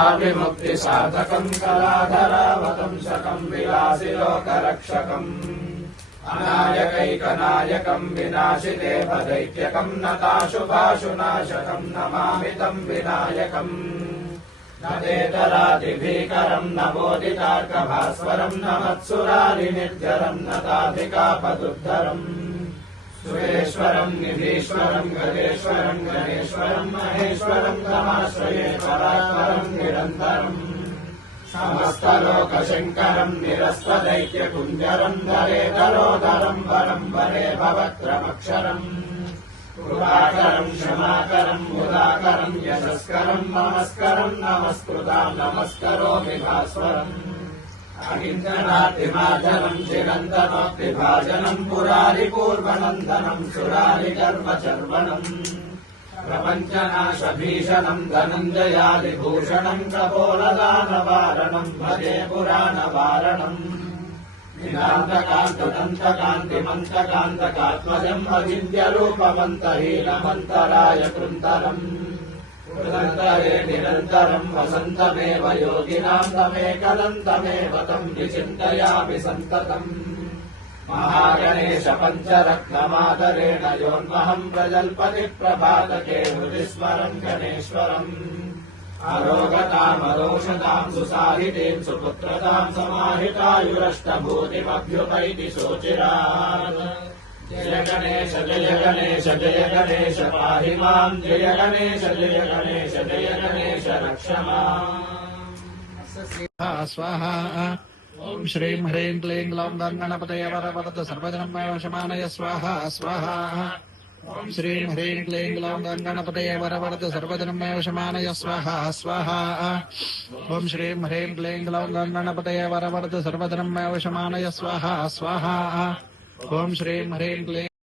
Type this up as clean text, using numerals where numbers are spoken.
विमुक्तिसाधकम् कलाधरावतंसकम् विलासिलोकरक्षकम् अनायकैकनायकम् विनाशिदेवदैत्यकम् नताशुभाशुनाशकम् नमामि तम् विनायकम् नदेतरादिभीकरम् नवोदितार्कभास्वरम् नमत्सुरारिनिर्जरम् नताधिकापदुद्धरम् सुरेश्वरम् निधीश्वरम् गजेश्वरम् गणेश्वरम् महेश्वरम् तमाश्रये परात्परम् निरन्तरम् समस्तलोकशङ्करम् निरस्तदैत्यकुञ्जरम् धरेधरोदरम् वरम् वरे भवत्रमक्षरम् कृपाकरम् क्षमाकरम् मुदाकरम् यशस्करम् नमस्करम् नमस्कृताम् नमस्करोमि भास्वरम् अहिंसनातिमाचरम् चिरन्तनोक्तिभाजनम् पुरारिपूर्वनन्दनम् सुरारिगर्वचर्वणम् प्रपञ्चनाशभीषणम् धनञ्जयादिभूषणम् कपोलदानवारणम् भजे पुराणवारणम् निरान्तकान्तदन्तकान्तिमन्तकान्तकात्मजम् अचिन्त्यरूपमन्तहीनमन्तराय कृन्तरम् कृतन्तरे निरन्तरम् वसन्तमेव योगिनाम् तमेकदन्तमेव तम् विचिन्तयामि सन्ततम् महागणेश पञ्चरत्नमादरेण योन्महम् प्रजल्पति प्रभातके हृदि स्मरन् गणेश्वरम् अरोगतामरोषताम् सुसाहितीम् सुपुत्रताम् समाहितायुरष्टभूतिमभ्युपैति शोचिरात् जय गणेश जय गणेश जय गणेश पाहि माम् जय गणेश जय गणेश जय गणेश रक्ष माम् स्वाहा ओम श्रीं ह्रीं क्लीं ग्लौं गणपतये वरवरद सर्वजनमय वशमानय स्वाहा स्वाहा ओम श्रीं ह्रीं क्लीं ग्लौं गणपतये वरवरद सर्वजनमय वशमानय स्वाहा स्वाहा ओम श्रीं ह्रीं क्लीं ग्लौं गणपतये वरवरद सर्वजनमय वशमानय स्वाहा स्वाहा ओम श्रीं ह्रीं क्लीं